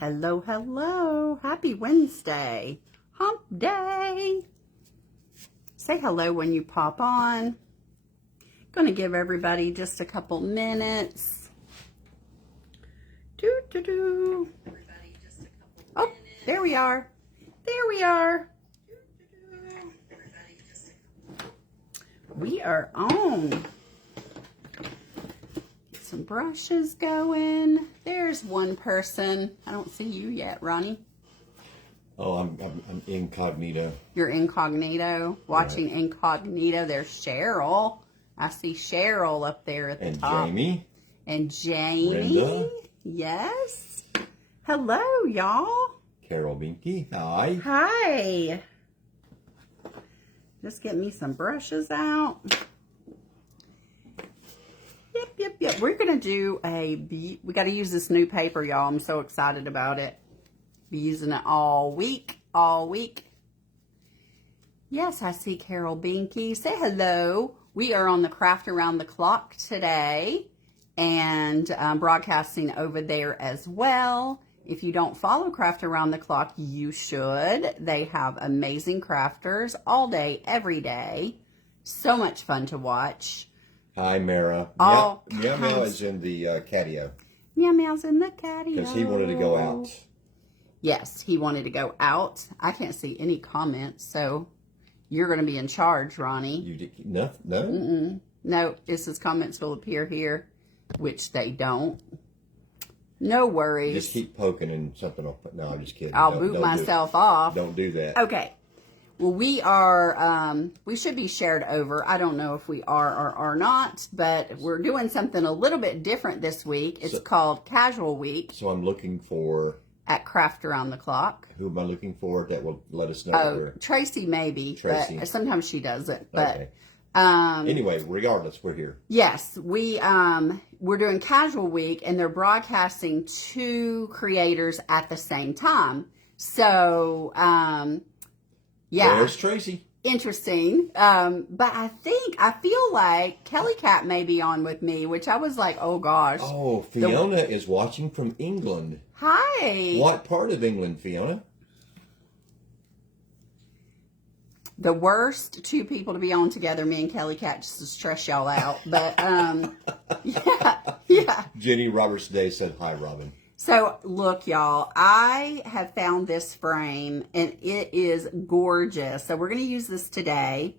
Hello, hello. Happy Wednesday. Hump day. Say hello when you pop on. Going to give everybody just a couple minutes. Oh, there we are. There we are. We are on. Some brushes going. There's one person. I don't see you yet, Ronnie. Oh, I'm incognito. You're incognito. Watching right. Incognito. There's Cheryl. I see Cheryl up there at the top. And Jamie. And Jamie. Brenda. Yes. Hello, y'all. Carol Binky. Hi. Hi. Just get me some brushes out. Yep. We're going to do we got to use this new paper, y'all. I'm so excited about it. Be using it all week. Yes, I see Carol Binky. Say hello. We are on the Craft Around the Clock today and broadcasting over there as well. If you don't follow Craft Around the Clock, you should. They have amazing crafters all day, every day. So much fun to watch. Hi, Mara. Meow Meow is in the catio. Meow Meow's in the catio. Because he wanted to go out. Yes, he wanted to go out. I can't see any comments, so you're going to be in charge, Ronnie. You did no? No, it says comments will appear here, which they don't. No worries. Just keep poking and something will put. No, I'm just kidding. I'll boot myself off. Don't do that. Okay. Well, we are, we should be shared over. I don't know if we are or are not, but we're doing something a little bit different this week. It's called Casual Week. So I'm looking for... At Craft Around the Clock. Who am I looking for that will let us know? Oh, Tracy maybe, Tracy. But sometimes she doesn't. But okay. Anyway, regardless, we're here. Yes, we're doing Casual Week, and they're broadcasting 2 creators at the same time. So, yeah. There's Tracy. Interesting. But I feel like Kelly Cat may be on with me, which I was like, oh gosh. Oh, Fiona is watching from England. Hi. What part of England, Fiona? The worst 2 people to be on together, me and Kelly Cat, just to stress y'all out. But, yeah. Jenny Roberts Day said, hi, Robin. So, look, y'all, I have found this frame, and it is gorgeous. So, we're going to use this today.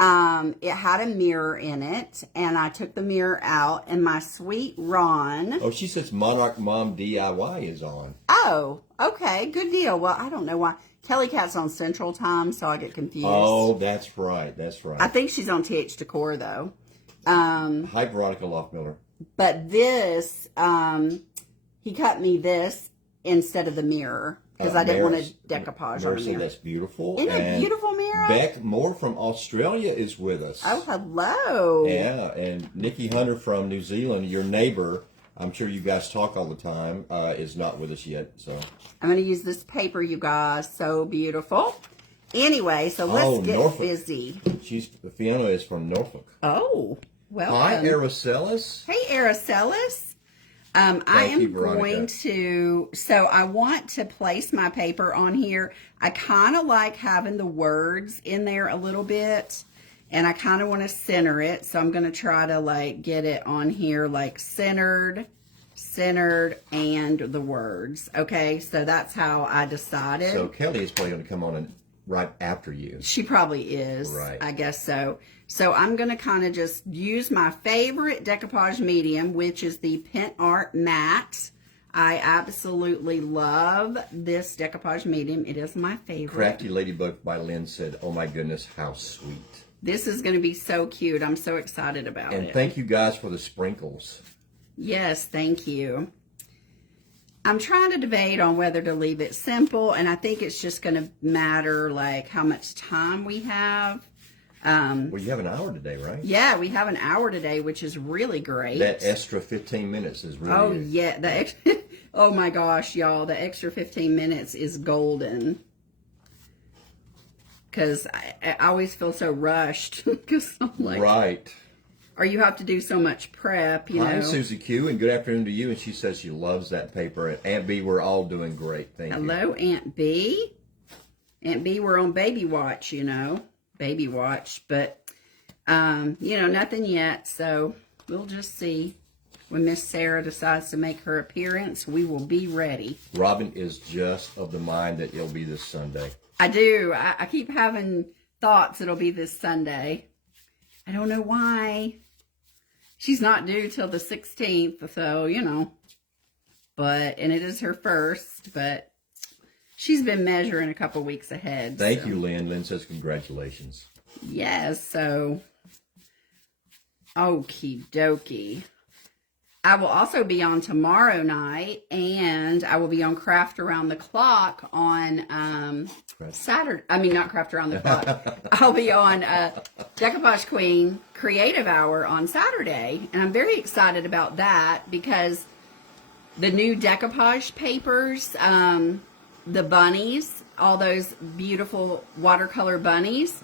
It had a mirror in it, and I took the mirror out, and my sweet Ron... Oh, she says Monarch Mom DIY is on. Oh, okay, good deal. Well, I don't know why. Kelly Cat's on Central Time, so I get confused. Oh, that's right. I think she's on TH Decor, though. Hi, Veronica Loftmiller. But this... he cut me this instead of the mirror because I didn't want to decoupage on the mirror. That's beautiful. Isn't it beautiful, Mira? Beck Moore from Australia is with us. Oh, hello. Yeah, and Nikki Hunter from New Zealand, your neighbor, I'm sure you guys talk all the time, is not with us yet. So I'm going to use this paper, you guys. So beautiful. Anyway, so let's get Norfolk. busy. Fiona is from Norfolk. Oh, well. Hi, Araceli. Hey, Araceli. I am going to, so I want to place my paper on here. I kind of like having the words in there a little bit, and I kind of want to center it. So I'm going to try to like get it on here like centered, and the words. Okay, so that's how I decided. So Kelly is probably going to come on right after you. She probably is. Right. I guess so. So I'm going to kind of just use my favorite decoupage medium, which is the Pen Art Matte. I absolutely love this decoupage medium. It is my favorite. Crafty Ladybug by Lynn said, oh my goodness, how sweet. This is going to be so cute. I'm so excited about it. And thank you guys for the sprinkles. Yes, thank you. I'm trying to debate on whether to leave it simple, and I think it's just going to matter like how much time we have. Well, you have an hour today, right? Yeah, we have an hour today, which is really great. That extra 15 minutes is really... Oh, yeah. Oh, my gosh, y'all. The extra 15 minutes is golden. Because I always feel so rushed. Because I'm like... Right. or you have to do so much prep, you know. Hi, Susie Q, and good afternoon to you. And she says she loves that paper. And Aunt B, we're all doing great. Thank you. Hello, Aunt B. Aunt B, we're on baby watch, you know. Baby watch. But, you know, nothing yet. So we'll just see. When Miss Sarah decides to make her appearance, we will be ready. Robin is just of the mind that it'll be this Sunday. I do. I keep having thoughts it'll be this Sunday. I don't know why. She's not due till the 16th, so, you know. And it is her first, but she's been measuring a couple weeks ahead. Thank you, Lynn. Lynn says congratulations. Yes, so, okie dokie. I will also be on tomorrow night, and I will be on Craft Around the Clock on Saturday. I mean, not Craft Around the Clock. I'll be on Decoupage Queen Creative Hour on Saturday, and I'm very excited about that because the new decoupage papers, the bunnies, all those beautiful watercolor bunnies.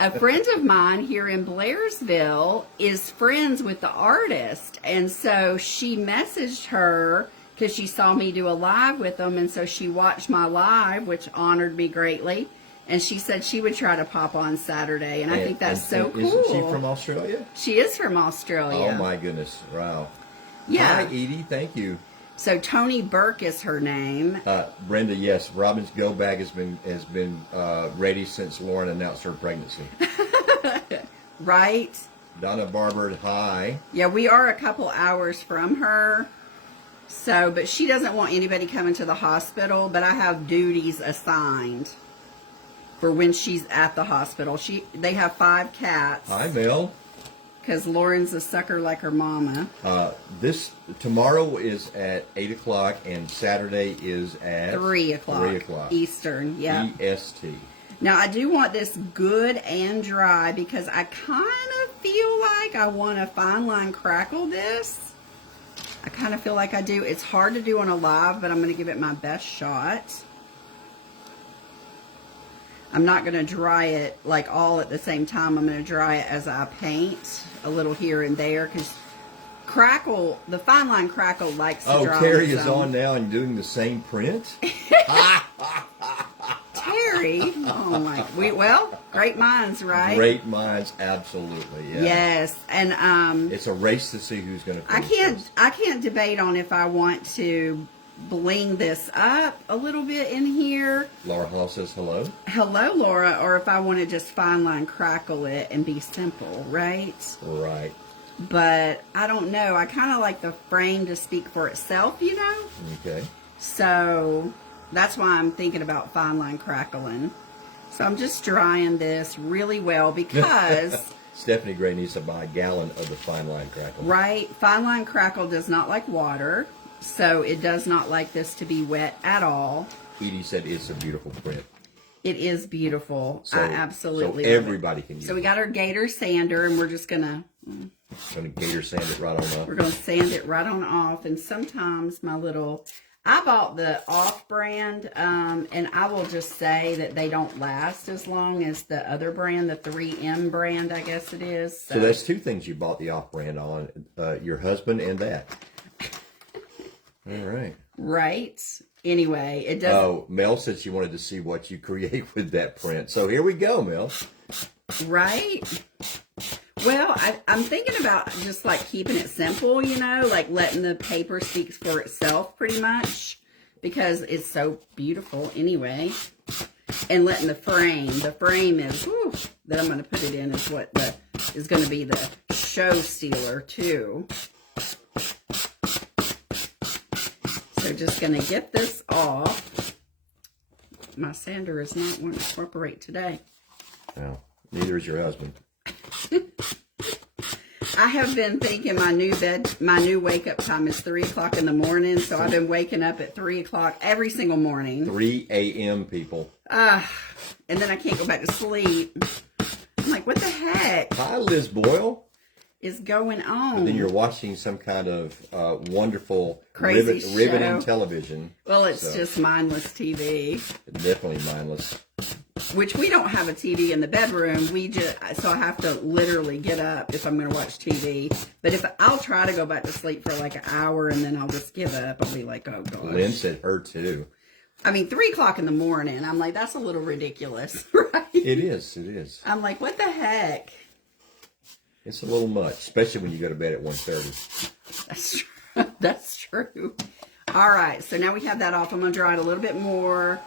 A friend of mine here in Blairsville is friends with the artist, and so she messaged her because she saw me do a live with them, and so she watched my live, which honored me greatly, and she said she would try to pop on Saturday, and I think that's so cool. Isn't she from Australia? She is from Australia. Oh, my goodness. Wow. Yeah. Hi, Edie. Thank you. So Tony Burke is her name. Brenda, yes, Robin's go bag has been ready since Lauren announced her pregnancy. Right. Donna Barber, hi. Yeah, we are a couple hours from her. So, but she doesn't want anybody coming to the hospital. But I have duties assigned for when she's at the hospital. They have 5 cats. Hi, Mel. Because Lauren's a sucker like her mama. Tomorrow is at 8 o'clock and Saturday is at 3 o'clock. 3 o'clock. Eastern, yeah. EST. Now, I do want this good and dry because I kind of feel like I want to fine line crackle this. I kind of feel like I do. It's hard to do on a live, but I'm going to give it my best shot. I'm not going to dry it like all at the same time. I'm going to dry it as I paint a little here and there because crackle, the fine line crackle likes to dry. Oh, Terry is on now and doing the same print? Terry? Oh my, well, great minds, right? Great minds, absolutely, yeah. Yes, and it's a race to see who's going to finish. I can't debate on if I want to bling this up a little bit in here. Laura Hall says hello. Hello, Laura. Or if I want to just fine line crackle it and be simple, right? Right. But I don't know. I kind of like the frame to speak for itself, you know? Okay. So that's why I'm thinking about fine line crackling. So I'm just drying this really well because... Stephanie Gray needs to buy a gallon of the fine line crackle. Right. Fine line crackle does not like water. So it does not like this to be wet at all. Edie said it's a beautiful print. It is beautiful. So, I absolutely so everybody can use it. So we got our gator sander, and we're just gonna gator sand it right on off. We're gonna sand it right on off. And sometimes I bought the off-brand, and I will just say that they don't last as long as the other brand, the 3M brand, I guess it is. So that's 2 things you bought the off-brand on, your husband and that. All right. Right. Anyway, it does. Oh, Mel said she wanted to see what you create with that print. So here we go, Mel. Right. Well, I'm thinking about just like keeping it simple, you know, like letting the paper speak for itself pretty much because it's so beautiful anyway. And letting the frame is, that I'm going to put it in is what is going to be the show stealer too. So just going to get this off. My sander is not wanting to cooperate today. No, neither is your husband. I have been thinking my new wake up time is 3 o'clock in the morning. So I've been waking up at 3 o'clock every single morning. 3 a.m. people. And then I can't go back to sleep. I'm like, what the heck? Hi, Liz Boyle. Is going on? But then you're watching some kind of wonderful riveting television. Well, it's just mindless TV. Definitely mindless. which we don't have a TV in the bedroom. So I have to literally get up if I'm going to watch TV. But if I'll try to go back to sleep for like an hour and then I'll just give up. I'll be like, oh gosh. Lynn said her too. I mean, 3 o'clock in the morning. I'm like, that's a little ridiculous, right? It is. It is. I'm like, what the heck? It's a little much, especially when you go to bed at 1:30. That's true. That's true. All right, so now we have that off. I'm going to dry it a little bit more.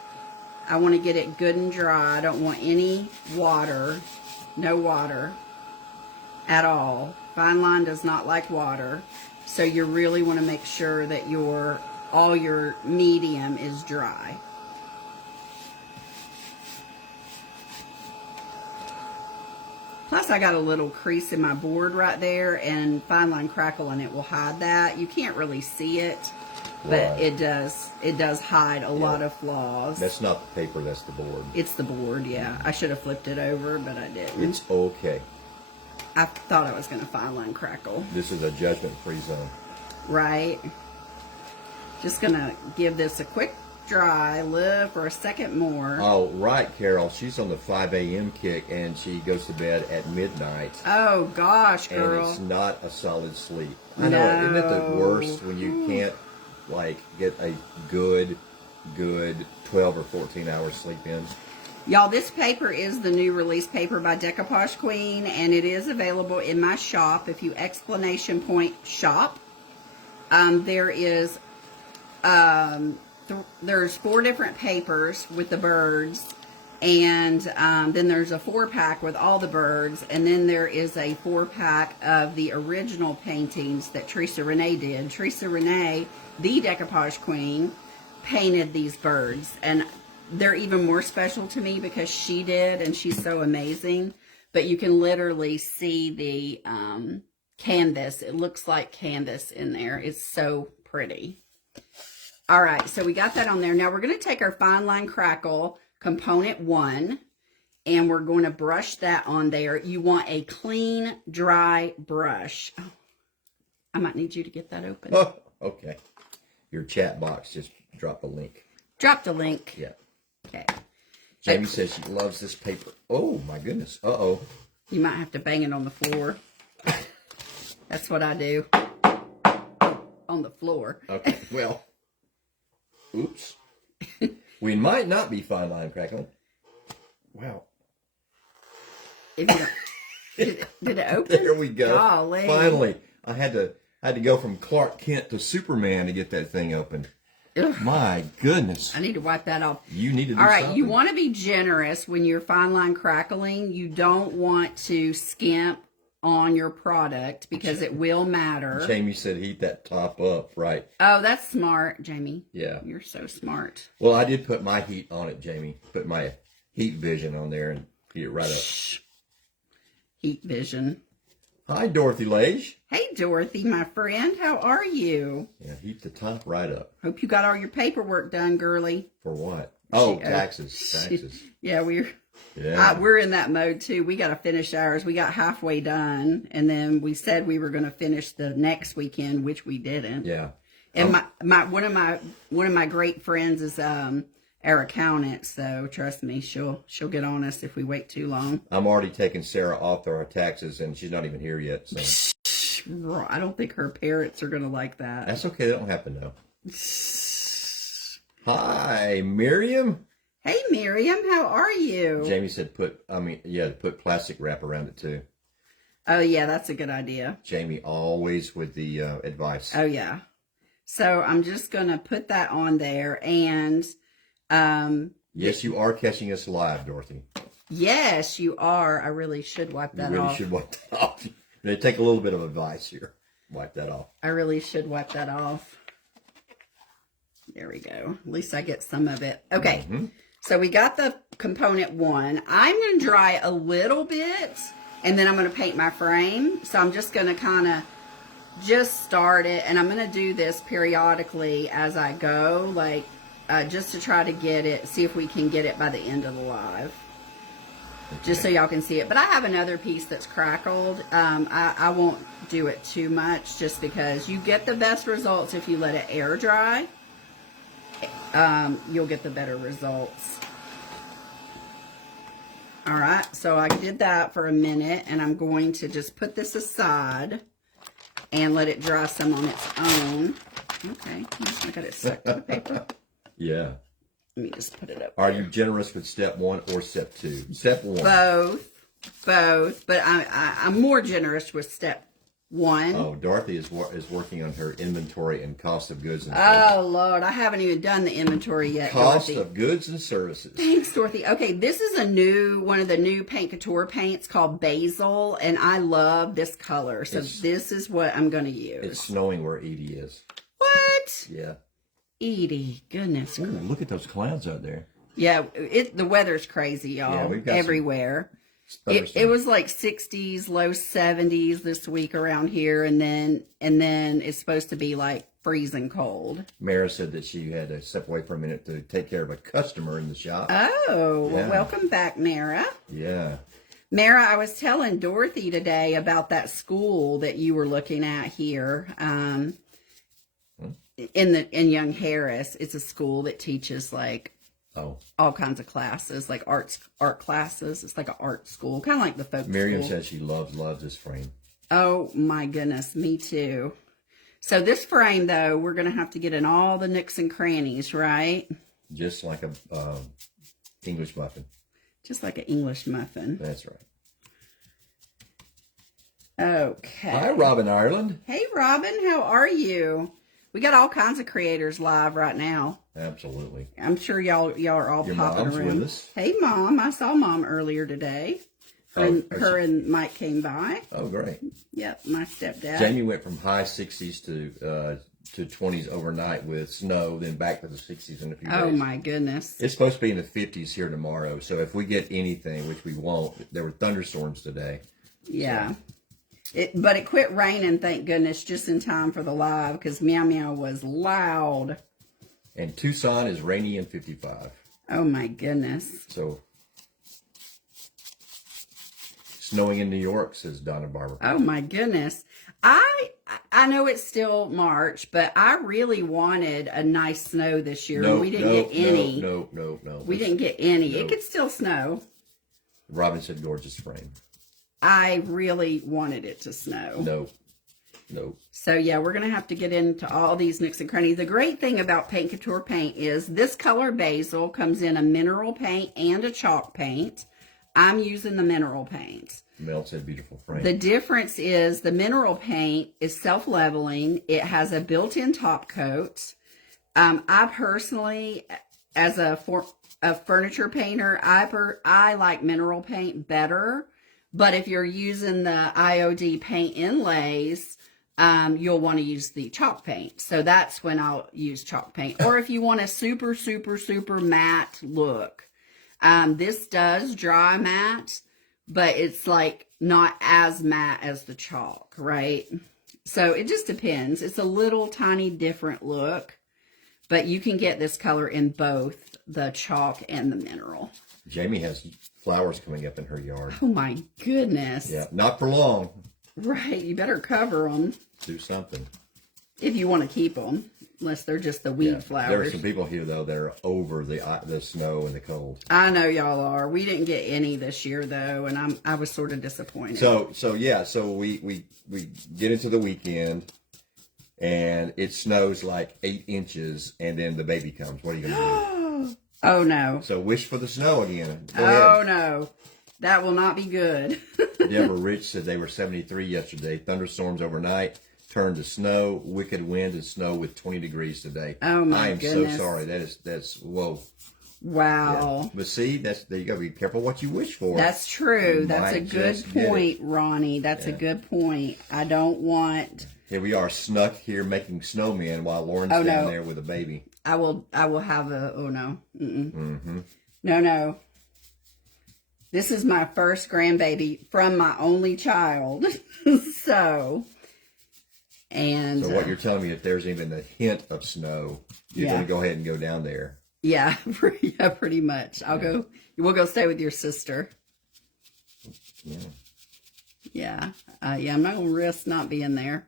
I want to get it good and dry. I don't want any water, no water at all. Fine line does not like water, so you really want to make sure that all your medium is dry. Plus, I got a little crease in my board right there, and fine line crackle, and it will hide that. You can't really see it, but it does hide a lot of flaws. That's not the paper, that's the board. It's the board, yeah. I should have flipped it over, but I didn't. It's okay. I thought I was going to fine line crackle. This is a judgment-free zone. Right. Just going to give this a quick dry, live for a second more. Oh, right, Carol. She's on the 5 a.m. kick, and she goes to bed at midnight. Oh, gosh, girl. And it's not a solid sleep. I know, isn't it the worst when you can't, like, get a good 12 or 14 hours sleep in? Y'all, this paper is the new release paper by Decoupage Queen, and it is available in my shop. If you exclamation point shop, there is... there's 4 different papers with the birds, and then there's a 4-pack with all the birds, and then there is a 4-pack of the original paintings that Teresa Renee did. Teresa Renee, the Decoupage Queen, painted these birds, and they're even more special to me because she did, and she's so amazing. But you can literally see the canvas. It looks like canvas in there. It's so pretty. All right, so we got that on there. Now we're going to take our Fine Line Crackle component 1, and we're going to brush that on there. You want a clean, dry brush. Oh, I might need you to get that open. Oh, okay. Your chat box just dropped a link. Dropped a link. Yeah. Okay. Jamie says she loves this paper. Oh, my goodness. Uh-oh. You might have to bang it on the floor. That's what I do. On the floor. Okay, well... Oops. We might not be fine line crackling. Wow. If you don't, did it open? There we go. Golly. Finally. I had to go from Clark Kent to Superman to get that thing open. Ugh. My goodness. I need to wipe that off. You need to do All right, something. you want to be generous when you're fine line crackling. You don't want to skimp on your product because it will matter. Jamie said heat that top up, right? Oh, that's smart, Jamie. Yeah. You're so smart. Well, I did put my heat on it, Jamie. Put my heat vision on there and heat it right up. Heat vision. Hi, Dorothy Lage. Hey, Dorothy, my friend. How are you? Yeah, heat the top right up. Hope you got all your paperwork done, girly. For what? Oh, taxes. Taxes. Yeah, we're in that mode too. We got to finish ours. We got halfway done, and then we said we were going to finish the next weekend, which we didn't. Yeah. And one of my great friends is our accountant, so trust me, she'll get on us if we wait too long. I'm already taking Sarah off our taxes, and she's not even here yet. So I don't think her parents are going to like that. That's okay. That don't happen though. Hi, Miriam. Hey, Miriam, how are you? Jamie said put plastic wrap around it too. Oh, yeah, that's a good idea. Jamie always with the advice. Oh, yeah. So I'm just going to put that on there. And yes, you are catching us live, Dorothy. Yes, you are. I really should wipe that off. You really should wipe that off. They take a little bit of advice here. Wipe that off. I really should wipe that off. There we go. At least I get some of it. Okay. Mm-hmm. So we got the component 1. I'm going to dry a little bit, and then I'm going to paint my frame. So I'm just going to kind of just start it, and I'm going to do this periodically as I go, like just to try to get it, see if we can get it by the end of the live. Okay. Just so y'all can see it. But I have another piece that's crackled. I won't do it too much just because you get the best results if you let it air dry. You'll get the better results. All right, so I did that for a minute, and I'm going to just put this aside and let it dry some on its own. Okay, I got it stuck to the paper. Yeah. Let me just put it up Are there. you generous with step 1 or step 2? Step 1. Both, but I'm more generous with step 1. Oh, Dorothy is working on her inventory and cost of goods and Oh, Lord, I haven't even done the inventory yet, cost Dorothy. of goods and services. Thanks, Dorothy. Okay, this is one of the new Paint Couture paints called Basil, and I love this color. So this is what I'm going to use. It's snowing where Edie is. What? Yeah. Edie, goodness. Ooh, look at those clouds out there. Yeah, the weather's crazy, y'all. Yeah, we've got everywhere. It was like 60s, low 70s this week around here, and then it's supposed to be like freezing cold. Mara said that she had to step away for a minute to take care of a customer in the shop. Oh, yeah. Well, welcome back, Mara. Yeah. Mara, I was telling Dorothy today about that school that you were looking at here. In Young Harris. It's a school that teaches like all kinds of classes, like art classes. It's like an art school, kind of like the folk Miriam school. says she loves this frame. Oh my goodness, me too. So this frame though, we're gonna have to get in all the nooks and crannies, right? Just like a English muffin. Just like an English muffin. That's right. Okay. Hi, Robin Ireland. Hey, Robin, how are you? We got all kinds of creators live right now. Absolutely. I'm sure y'all are all Your popping mom's around. with us. Hey, Mom. I saw Mom earlier today. Her and Mike came by. Oh, great. Yep, my stepdad. Jamie went from high 60s to 20s overnight with snow, then back to the 60s in a few days. Oh, my goodness. It's supposed to be in the 50s here tomorrow, so if we get anything, which we won't, there were thunderstorms today. Yeah. So. But it quit raining, thank goodness, just in time for the live, because Meow Meow was loud. And Tucson is rainy and 55. Oh, my goodness. So, snowing in New York, says Donna Barber. Oh, my goodness. I know it's still March, but I really wanted a nice snow this year. No, we didn't get any. No. We didn't get any. No. It could still snow. Robin said gorgeous frame. I really wanted it to snow. No. So, yeah, we're going to have to get into all these nooks and crannies. The great thing about Paint Couture paint is this color Basil comes in a mineral paint and a chalk paint. I'm using the mineral paint. Mel said beautiful frame. The difference is the mineral paint is self-leveling. It has a built-in top coat. I personally, as a furniture painter, I like mineral paint better. But if you're using the IOD paint inlays, you'll want to use the chalk paint. So that's when I'll use chalk paint. Or if you want a super, super, super matte look. This does dry matte, but it's like not as matte as the chalk, right? So it just depends. It's a little tiny different look, but you can get this color in both the chalk and the mineral. Jamie has flowers coming up in her yard. Oh my goodness. Yeah, not for long. Right, you better cover them. Do something. If you want to keep them, unless they're just the weed flowers. There are some people here, though, that are over the snow and the cold. I know y'all are. We didn't get any this year, though, and I was sort of disappointed. So we get into the weekend, and it snows like 8 inches, and then the baby comes. What are you going to do? Oh, no. So wish for the snow again. Go ahead. No. That will not be good. Deborah Rich said they were 73 yesterday. Thunderstorms overnight. Turned to snow, wicked wind and snow with 20 degrees today. Oh my goodness. So sorry. That's whoa. Wow. Yeah. But see, there you go. Be careful what you wish for. That's true. That's a good point, Ronnie. That's a good point. I don't want. Here we are snuck here making snowmen while Lauren's down there with a baby. I will have a, oh no. Mm-mm. No. This is my first grandbaby from my only child. So what you're telling me, if there's even a hint of snow, you're going to go ahead and go down there. Yeah, pretty much. We'll go stay with your sister. Yeah. I'm not going to risk not being there.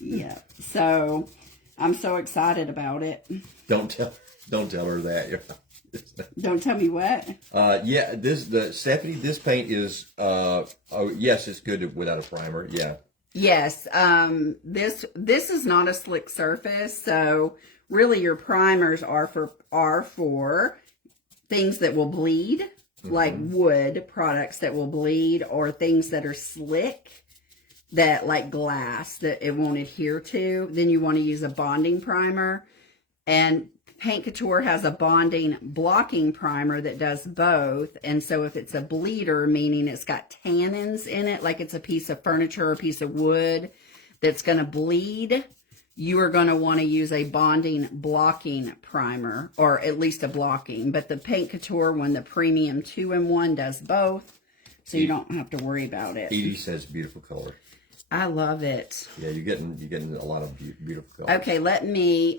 Yeah. So I'm so excited about it. Don't tell her that. Don't tell me what. Yeah, Stephanie, this paint is, oh, yes, it's good without a primer. Yeah. Yes. This is not a slick surface. So really your primers are for things that will bleed, like wood products that will bleed, or things that are slick, that like glass that it won't adhere to. Then you want to use a bonding primer. And Paint Couture has a bonding blocking primer that does both. And so if it's a bleeder, meaning it's got tannins in it, like it's a piece of furniture or a piece of wood that's going to bleed, you are going to want to use a bonding blocking primer, or at least a blocking. But the Paint Couture one, the premium 2-in-1, does both, so you don't have to worry about it. Edie says beautiful color. I love it. Yeah, you're getting a lot of beautiful colors. Okay, let me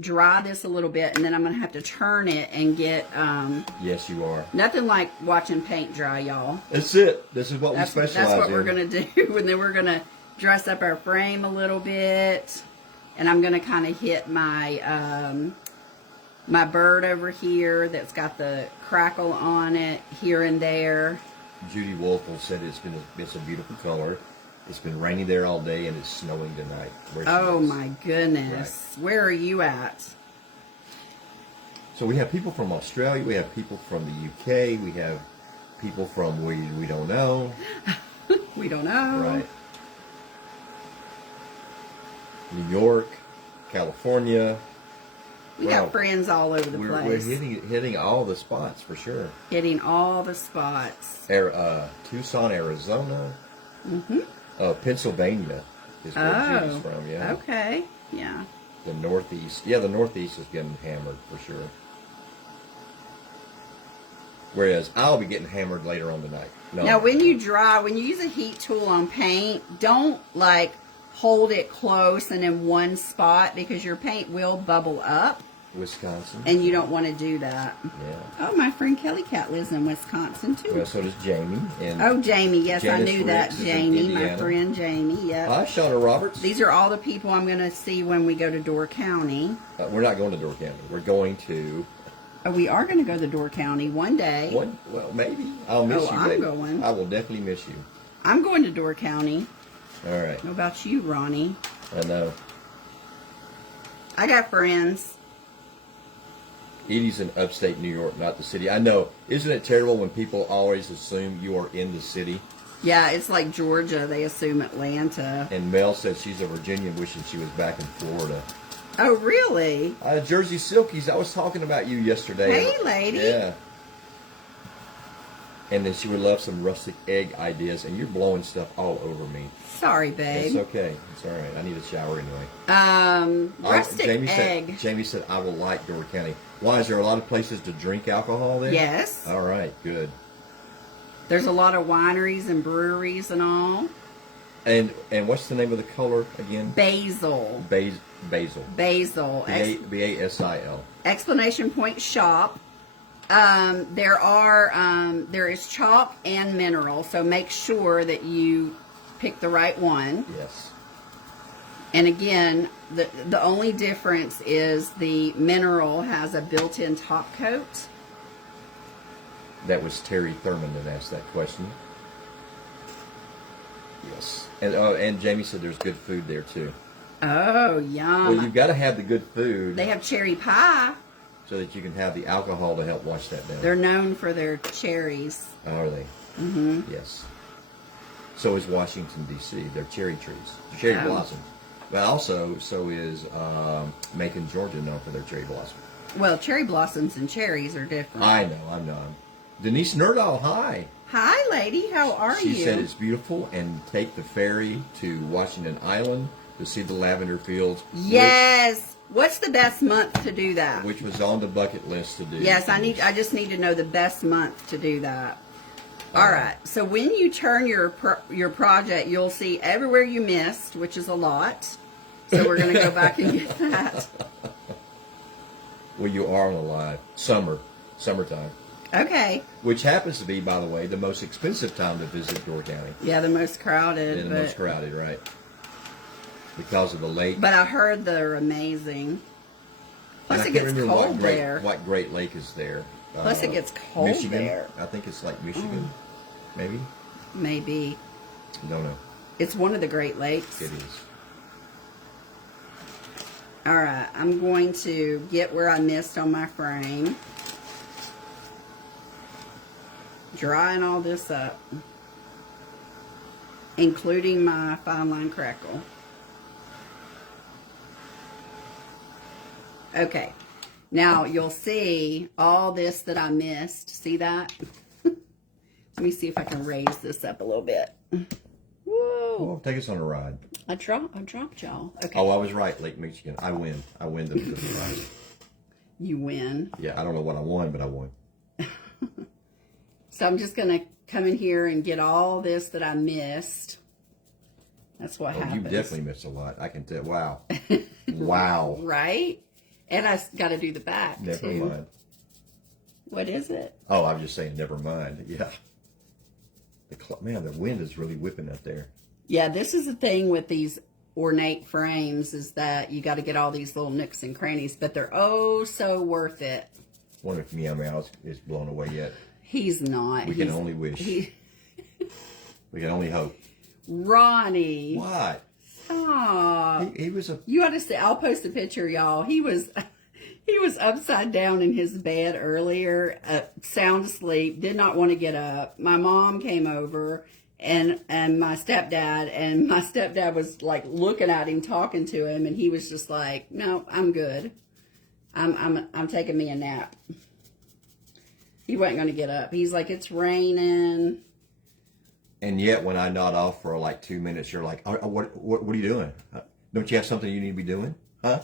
dry this a little bit, and then I'm going to have to turn it and get... yes, you are. Nothing like watching paint dry, y'all. That's it. This is what we specialize in. That's what we're going to do, and then we're going to dress up our frame a little bit, and I'm going to kind of hit my my bird over here that's got the crackle on it here and there. Judy Wolfel said it's a beautiful color. It's been raining there all day, and it's snowing tonight. Oh, my goodness. Right. Where are you at? So we have people from Australia. We have people from the UK. We have people from we don't know. We don't know. Right. New York, California. We got friends all over the place. We're hitting all the spots for sure. Hitting all the spots. Tucson, Arizona. Pennsylvania is where Judy's from, yeah. Okay, yeah. The Northeast. Yeah, the Northeast is getting hammered for sure. Whereas I'll be getting hammered later on tonight. No, now, when you use a heat tool on paint, don't, like, hold it close and in one spot, because your paint will bubble up. Wisconsin. And you don't want to do that. Yeah. Oh, my friend Kelly Cat lives in Wisconsin, too. Well, so does Jamie. And Jamie, yes, Janice I knew that. Jamie, my friend Jamie, yeah. Hi, Shauna Roberts. These are all the people I'm going to see when we go to Door County. We're not going to Door County. We're going to... Oh, we are going to go to Door County one day. Well, maybe. I'll miss you, I'm going. I will definitely miss you. I'm going to Door County. All right. What about you, Ronnie? I know. I got friends. Edie's in upstate New York, not the city. I know. Isn't it terrible when people always assume you are in the city? Yeah, it's like Georgia. They assume Atlanta. And Mel says she's a Virginian wishing she was back in Florida. Oh, really? Jersey Silkies. I was talking about you yesterday. Hey, lady. Yeah. And then she would love some rustic egg ideas, and you're blowing stuff all over me. Sorry, babe. It's okay. It's all right. I need a shower anyway. Rustic egg. Jamie said, I will like Door County. Why? Is there a lot of places to drink alcohol there? Yes. All right. Good. There's a lot of wineries and breweries and all. And what's the name of the color again? Basil. Basil. Basil. Basil. Exclamation point shop. There is chalk and mineral, so make sure that you pick the right one. Yes. And again, the only difference is the mineral has a built-in top coat. That was Terry Thurman that asked that question. Yes. And Jamie said there's good food there too. Oh, yum. Well, you've got to have the good food. They have cherry pie. So that you can have the alcohol to help wash that down. They're known for their cherries. Are they? Mm-hmm. Yes. So is Washington, D.C. They're cherry trees. Cherry blossoms. But also, so is Macon, Georgia, known for their cherry blossom. Well, cherry blossoms and cherries are different. I know, I'm not. Denise Nerdahl, hi. Hi, lady. How are you? She said it's beautiful, and take the ferry to Washington Island to see the lavender fields. Yes. What's the best month to do that? Which was on the bucket list to do. Yes, I just need to know the best month to do that. All right. So when you turn your project, you'll see everywhere you missed, which is a lot. So we're going to go back and get that. Well, you are on a live. Summertime. Okay. Which happens to be, by the way, the most expensive time to visit Door County. Yeah, the most crowded. Yeah, the most crowded, right. Because of the lake. But I heard they're amazing. Plus it gets cold there. What Great Lake is there? Plus it gets cold Michigan. there. I think it's like Michigan, maybe. Maybe. Don't know. It's one of the Great Lakes. It is. All right, I'm going to get where I missed on my frame. Drying all this up, including my fine line crackle. Okay, now you'll see all this that I missed. See that? Let me see if I can raise this up a little bit. Whoa! Well, take us on a ride. I dropped y'all. Okay. Oh, I was right, Lake Michigan. I win. I win the prize. You win. Yeah, I don't know what I won, but I won. So I'm just going to come in here and get all this that I missed. That's what happens. You definitely missed a lot. I can tell. Wow. Wow. Right? And I got to do the back, Never too. mind. What is it? Oh, I'm just saying never mind. Yeah. Man, the wind is really whipping out there. Yeah, this is the thing with these ornate frames is that you got to get all these little nooks and crannies, but they're oh so worth it. Wonder if Meow Meow is blown away yet. He's not. We can only wish. We can only hope. Ronnie. What? Stop. He was a... You ought to see. I'll post a picture, y'all. He was upside down in his bed earlier, sound asleep, did not want to get up. My mom came over and my stepdad was like looking at him, talking to him, and he was just like, "No, I'm good. I'm taking me a nap." He wasn't going to get up. He's like, "It's raining." And yet, when I nod off for like 2 minutes, you're like, "Oh, what are you doing? Don't you have something you need to be doing? Huh?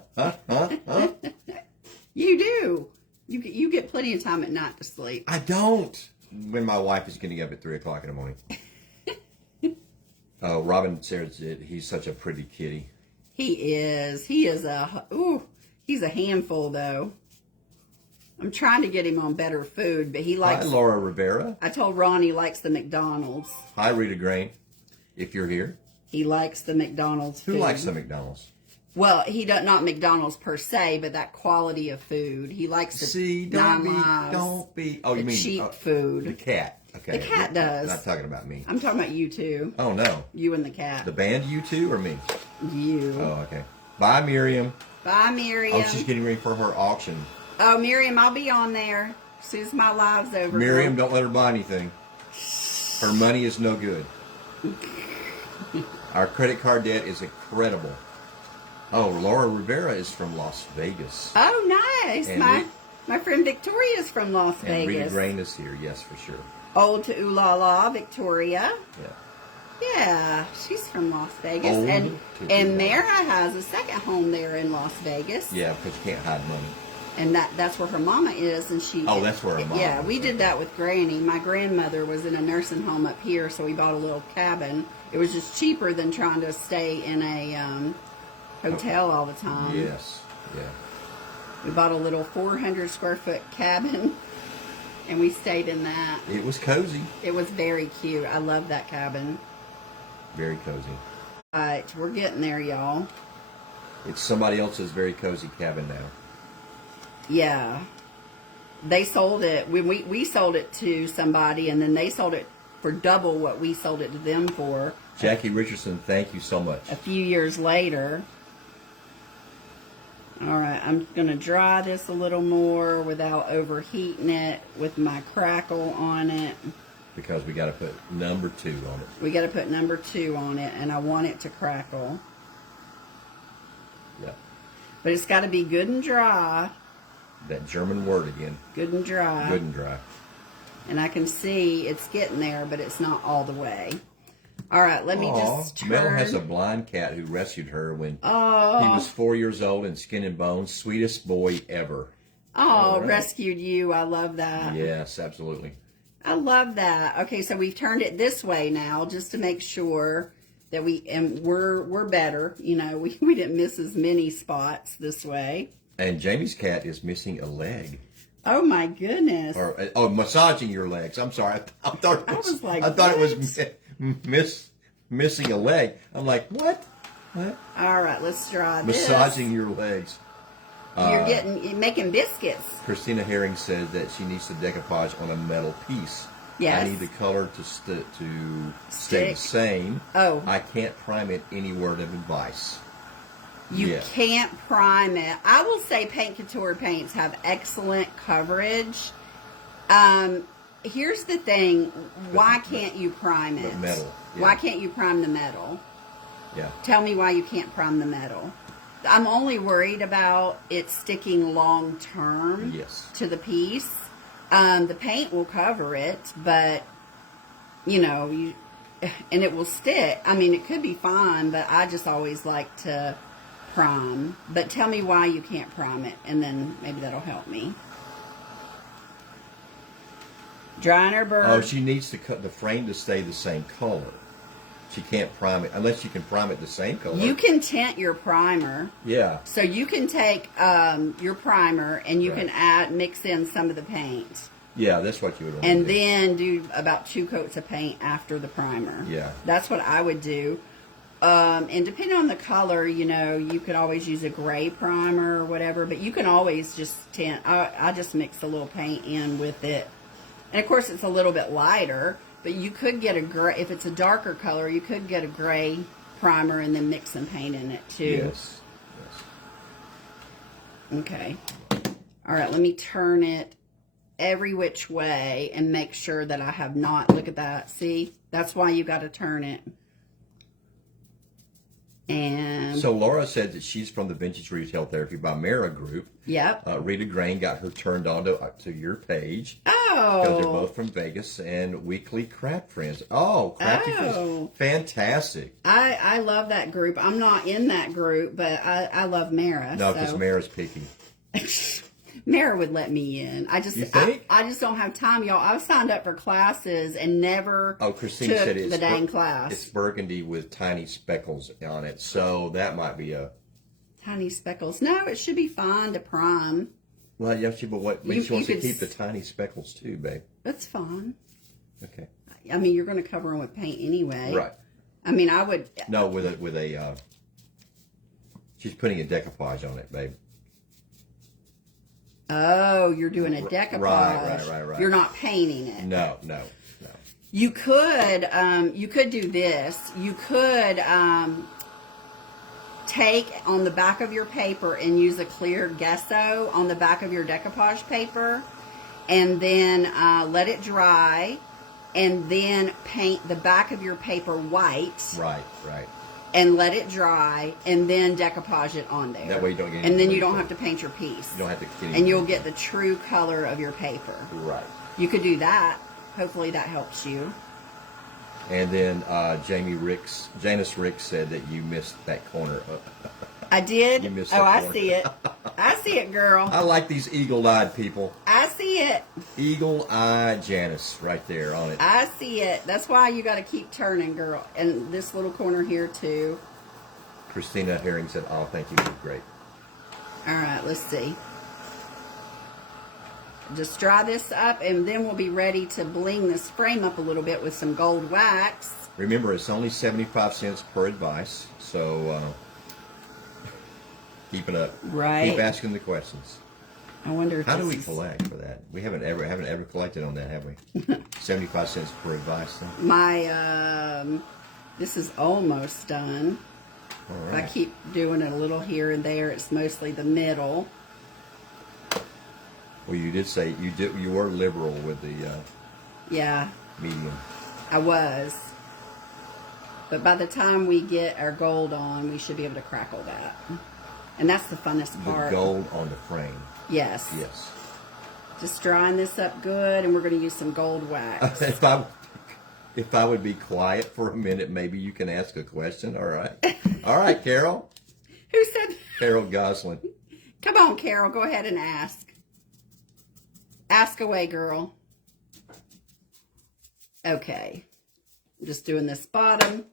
You do. You get plenty of time at night to sleep. I don't. When my wife is getting up at 3 o'clock in the morning. Robin says that he's such a pretty kitty. He is. He's a handful though. I'm trying to get him on better food, but he likes... Hi, Laura Rivera. I told Ron he likes the McDonald's. Hi, Rita Grain, if you're here. He likes the McDonald's food. Who likes the McDonald's? Well, he does not McDonald's per se, but that quality of food. He likes the don't be. Oh, you mean cheap food? The cat. Okay. The cat does. I'm not talking about me. I'm talking about you too. Oh no. You and the cat. The band, you two, or me? You. Oh, okay. Bye, Miriam. Bye, Miriam. Oh, she's getting ready for her auction. Oh, Miriam, I'll be on there as soon as my live's over. Miriam, don't let her buy anything. Her money is no good. Our credit card debt is incredible. Oh, Laura Rivera is from Las Vegas. Oh, nice. And my friend Victoria's from Las Vegas. And Rita Grain is here, yes, for sure. Old to Ooh La La, Victoria. Yeah. Yeah, she's from Las Vegas. Old and Mara has a second home there in Las Vegas. Yeah, because you can't hide money. And that's where her mama is, and she... Oh, that's where her mama is. Yeah, we did that with Granny. My grandmother was in a nursing home up here, so we bought a little cabin. It was just cheaper than trying to stay in a hotel all the time. Yes, yeah. We bought a little 400 square foot cabin, and we stayed in that. It was cozy. It was very cute. I love that cabin. Very cozy. All right, we're getting there, y'all. It's somebody else's very cozy cabin now. Yeah. They sold it. We sold it to somebody, and then they sold it for double what we sold it to them for. Jackie Richardson, thank you so much. A few years later. All right, I'm going to dry this a little more without overheating it with my crackle on it. Because we got to put number 2 on it. We got to put number 2 on it, and I want it to crackle. Yeah. But it's got to be good and dry. That German word again. Good and dry. Good and dry. And I can see it's getting there, but it's not all the way. All right, let me just turn. Mel has a blind cat who rescued her when he was 4 years old and skin and bones. Sweetest boy ever. Oh, right. Rescued you. I love that. Yes, absolutely. I love that. Okay, so we've turned it this way now just to make sure that we're better. You know, we didn't miss as many spots this way. And Jamie's cat is missing a leg. Oh my goodness! Or massaging your legs. I'm sorry. I thought it was missing a leg. I'm like, what? All right, let's try this. Massaging your legs. You're making biscuits. Christina Herring said that she needs to decoupage on a metal piece. Yes. I need the color to stay the same. Oh. I can't prime it. Any word of advice? You can't prime it. I will say Paint Couture paints have excellent coverage. Here's the thing. Why can't you prime it? The metal. Yeah. Why can't you prime the metal? Yeah. Tell me why you can't prime the metal. I'm only worried about it sticking long term to the piece. The paint will cover it, but, and it will stick. I mean, it could be fine, but I just always like to prime. But tell me why you can't prime it, and then maybe that'll help me. Drying her bird. Oh, she needs to cut the frame to stay the same color. She can't prime it unless you can prime it the same color. You can tint your primer. Yeah. So you can take your primer and you can mix in some of the paint. Yeah, that's what you would want and to do. Then do about 2 coats of paint after the primer. Yeah. That's what I would do. And depending on the color, you could always use a gray primer or whatever, but you can always just tint. I just mix a little paint in with it. And of course it's a little bit lighter, but you could get a gray, if it's a darker color, you could get a gray primer and then mix some paint in it too. Yes. Okay. All right, let me turn it every which way and make sure that I have not, look at that, see? That's why you got to turn it. And so Laura said that she's from the Vintage Retail Therapy by Mara group. Yep. Rita Grain got her turned on to your page. Oh. Because they're both from Vegas and Weekly Craft Friends. Oh, Crafty Friends. Fantastic. I love that group. I'm not in that group, but I love Mara. No, because Mara's picky. Mara would let me in. I just don't have time, y'all. I've signed up for classes and never Christine took said the dang class. It's burgundy with tiny speckles on it, so that might be a tiny speckles. No, it should be fine to prime. Well, yeah, but what makes you want to keep the tiny speckles too, babe? That's fine. Okay. I mean, you're going to cover them with paint anyway. Right. I mean, I would. No, with a. She's putting a decoupage on it, babe. Oh, you're doing a decoupage. Right. You're not painting it. No. You could do this. You could take on the back of your paper and use a clear gesso on the back of your decoupage paper, and then let it dry, and then paint the back of your paper white. Right. And let it dry, and then decoupage it on there. That way you don't get. And then you don't have to paint your piece. You don't have to. Get and you'll get the true color of your paper. Right. You could do that. Hopefully that helps you. And then Janice Ricks said that you missed that corner. I did? You missed that corner. I see it. I see it, girl. I like these eagle-eyed people. I see it. Eagle-eyed Janice right there on it. I see it. That's why you got to keep turning, girl. And this little corner here, too. Christina Herring said, oh, thank you. You're great. All right, let's see. Just dry this up, and then we'll be ready to bling this frame up a little bit with some gold wax. Remember, it's only 75 cents per advice, so keep it up. Right. Keep asking the questions. I wonder if how do we collect for that? We haven't ever collected on that, have we? 75 cents per advice. Then? My this is almost done. All right. If I keep doing it a little here and there, it's mostly the middle. Well, you did say you were liberal with the medium. I was. But by the time we get our gold on, we should be able to crackle that. And that's the funnest part. The gold on the frame. Yes. Yes. Just drying this up good, and we're going to use some gold wax. If I would be quiet for a minute, maybe you can ask a question. All right. All right, Carol. Who said? Carol Goslin. Come on, Carol. Go ahead and ask. Ask away, girl. Okay. I'm just doing this bottom.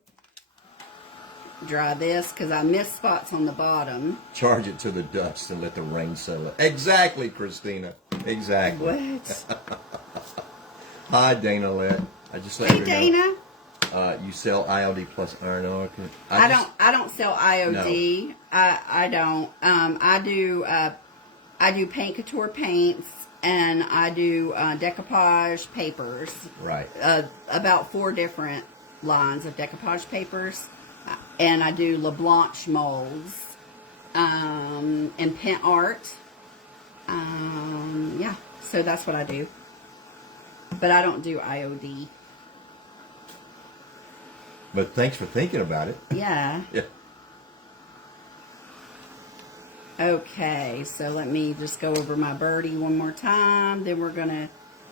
Dry this because I missed spots on the bottom. Charge it to the dust and let the rain settle. Exactly, Christina. Exactly. What? Hi, Dana Lett. I just let hey, her Dana. know. You sell IOD plus iron ore. I don't sell IOD. No. I don't. I do I do paint couture paints, and I do decoupage papers. Right. About 4 different lines of decoupage papers. And I do LeBlanc molds. And pen art. Yeah, so that's what I do. But I don't do IOD. But thanks for thinking about it. Yeah. Yeah. Okay, so let me just go over my birdie one more time. Then we're going to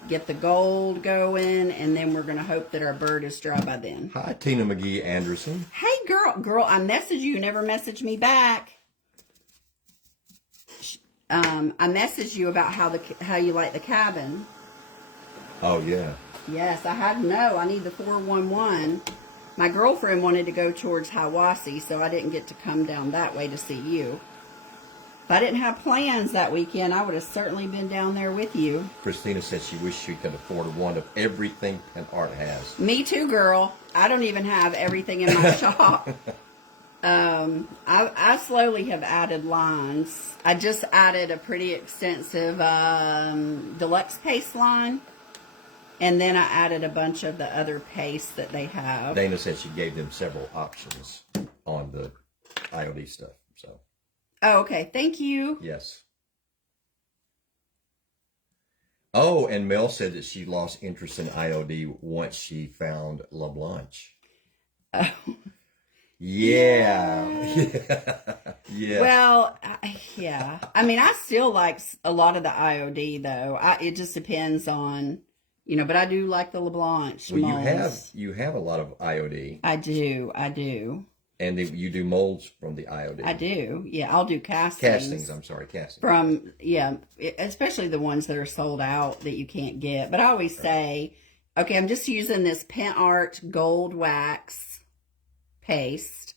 get the gold going, and then we're going to hope that our bird is dry by then. Hi, Tina McGee Anderson. Hey, girl, I messaged you. You never messaged me back. I messaged you about how you like the cabin. Oh, yeah. Yes, I had to know. I need the 411. My girlfriend wanted to go towards Hiawassee, so I didn't get to come down that way to see you. If I didn't have plans that weekend, I would have certainly been down there with you. Christina said she wished she could afford one of everything Pen Art has. Me too, girl. I don't even have everything in my shop. I slowly have added lines. I just added a pretty extensive deluxe paste line. And then I added a bunch of the other pastes that they have. Dana said she gave them several options on the IOD stuff. So. Oh, okay. Thank you. Yes. Oh, and Mel said that she lost interest in IOD once she found LeBlanc. Oh. Yeah. Yeah. Well, yeah. I mean, I still like a lot of the IOD, though. It just depends on, but I do like the LeBlanc well, molds. You have a lot of IOD. I do. And you do molds from the IOD. I do. Yeah, I'll do castings. Castings. From, especially the ones that are sold out that you can't get. But I always say, okay, I'm just using this Pen Art Gold Wax paste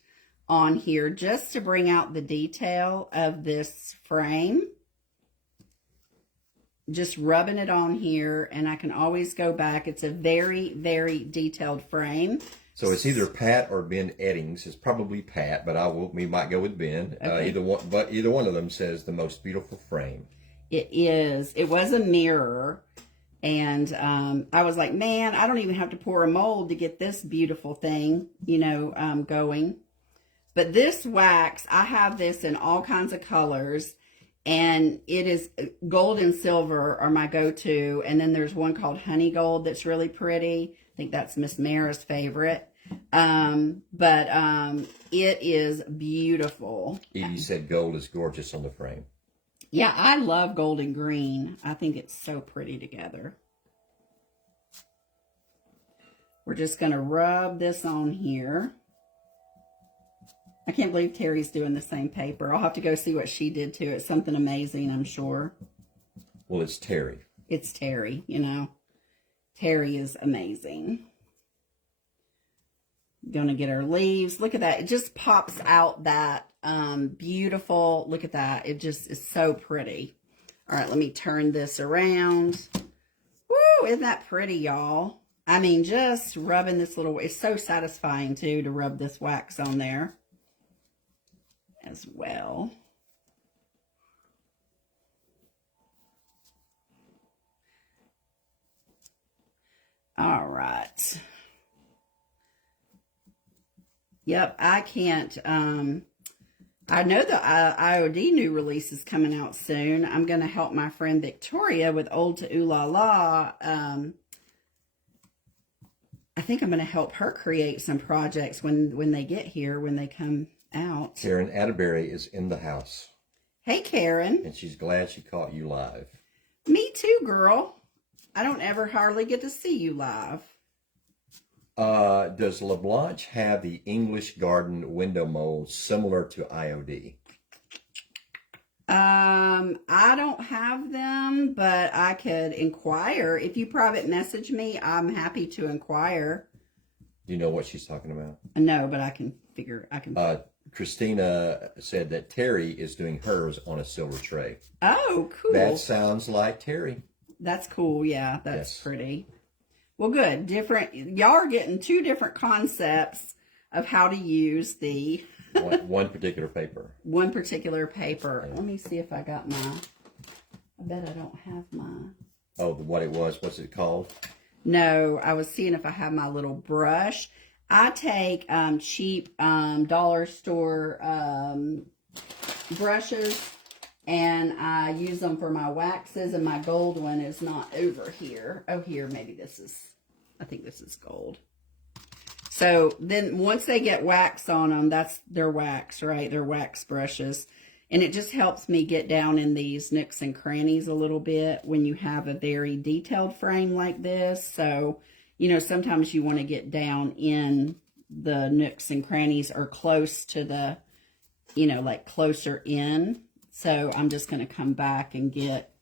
on here just to bring out the detail of this frame. Just rubbing it on here, and I can always go back. It's a very, very detailed frame. So it's either Pat or Ben Eddings. It's probably Pat, but we might go with Ben. Okay. Either one of them says the most beautiful frame. It is. It was a mirror, and I was like, man, I don't even have to pour a mold to get this beautiful thing, going. But this wax, I have this in all kinds of colors. And it is gold and silver are my go-to. And then there's one called honey gold that's really pretty. I think that's Miss Mara's favorite. But it is beautiful. Edie said gold is gorgeous on the frame. Yeah, I love gold and green. I think it's so pretty together. We're just going to rub this on here. I can't believe Terry's doing the same paper. I'll have to go see what she did too. It's something amazing, I'm sure. Well, it's Terry. It's Terry, Terry is amazing. Gonna get our leaves. Look at that. It just pops out that beautiful. Look at that. It just is so pretty. All right, let me turn this around. Woo, isn't that pretty, y'all? I mean, just rubbing this it's so satisfying too to rub this wax on there as well. All right. Yep, I can't, I know the IOD new release is coming out soon. I'm going to help my friend Victoria with Old to Ooh La La. I think I'm going to help her create some projects when they get here, when they come out. Karen Atterbury is in the house. Hey, Karen. And she's glad she caught you live. Me too, girl. I don't ever hardly get to see you live. Does LeBlanc have the English Garden window mold similar to IOD? I don't have them, but I could inquire. If you private message me, I'm happy to inquire. Do you know what she's talking about? No, but I can. Christina said that Terry is doing hers on a silver tray. Oh, cool. That sounds like Terry. That's cool. Yeah, that's pretty. Well, good. Y'all are getting 2 different concepts of how to use the one particular paper. One particular paper. Let me see if I got I bet I don't have my... Oh, what it was. What's it called? No, I was seeing if I have my little brush. I take cheap dollar store brushes, and I use them for my waxes, and my gold one is not over here. Oh, here, maybe this is, I think this is gold. So then once they get wax on them, that's their wax, right? Their wax brushes. And it just helps me get down in these nooks and crannies a little bit when you have a very detailed frame like this. So, you know, sometimes you want to get down in the nooks and crannies or close to the, you know, like closer in. So I'm just going to come back and get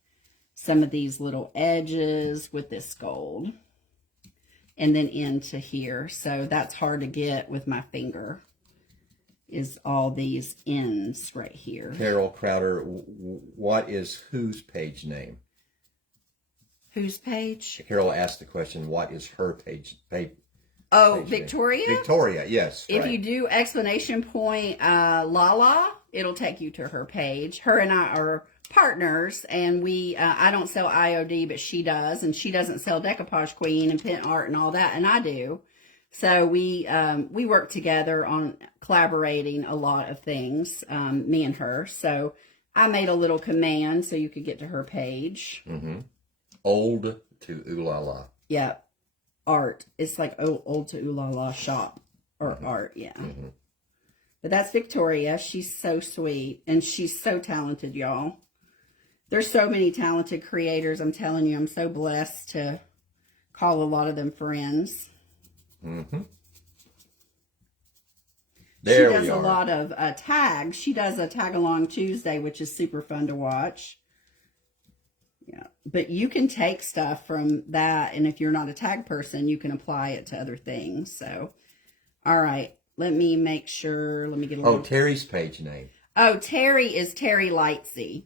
some of these little edges with this gold. And then into here. So that's hard to get with my finger. Is all these ends right here. Carol Crowder, what is whose page name? Whose page? Carol asked the question, what is her page? Oh, page Victoria? Name? Victoria, yes. If you do exclamation point Lala, it'll take you to her page. Her and I are partners, and we I don't sell IOD, but she does, and she doesn't sell Decoupage Queen and Pin Art and all that, and I do. So we work together on collaborating a lot of things, me and her. So I made a little command so you could get to her page. Mm-hmm. Old to Ooh La La. Yeah. Art. It's like old to Ooh La La shop or art. Yeah. Mm-hmm. But that's Victoria. She's so sweet, and she's so talented, y'all. There's so many talented creators. I'm telling you, I'm so blessed to call a lot of them friends. Mm-hmm. She does a lot of tags. She does a tag along Tuesday, which is super fun to watch. Yeah, but you can take stuff from that, and if you're not a tag person, you can apply it to other things. So, all right, let me make sure. Let me get a little... Oh, Terry's page name. Oh, Terry is Terry Lightsey.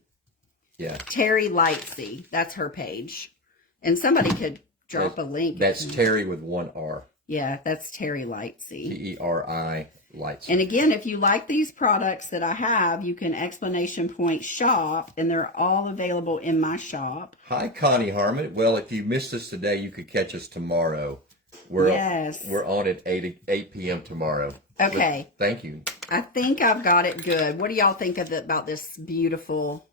Yeah. Terry Lightsey. That's her page. And somebody could drop a link. That's Terry with one R. Yeah, that's Terry Lightsey. T-E-R-I, Lightsey. And again, if you like these products that I have, you can exclamation point shop, and they're all available in my shop. Hi, Connie Harmon. Well, if you missed us today, you could catch us tomorrow. We're on at 8 p.m. tomorrow. Okay. Thank you. I think I've got it good. What do y'all think about this beautiful...